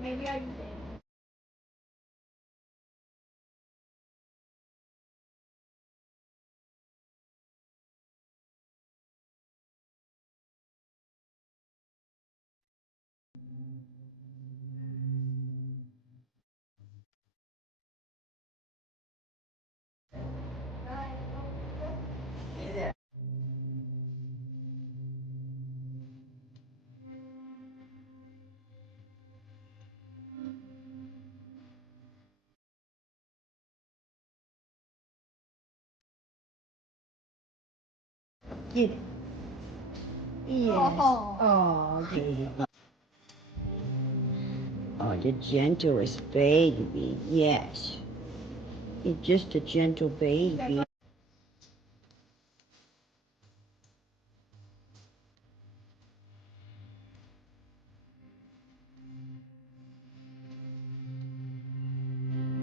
maybe I did. Get it. Yes. Oh, baby. Oh, the gentlest baby. Yes. You're just a gentle baby.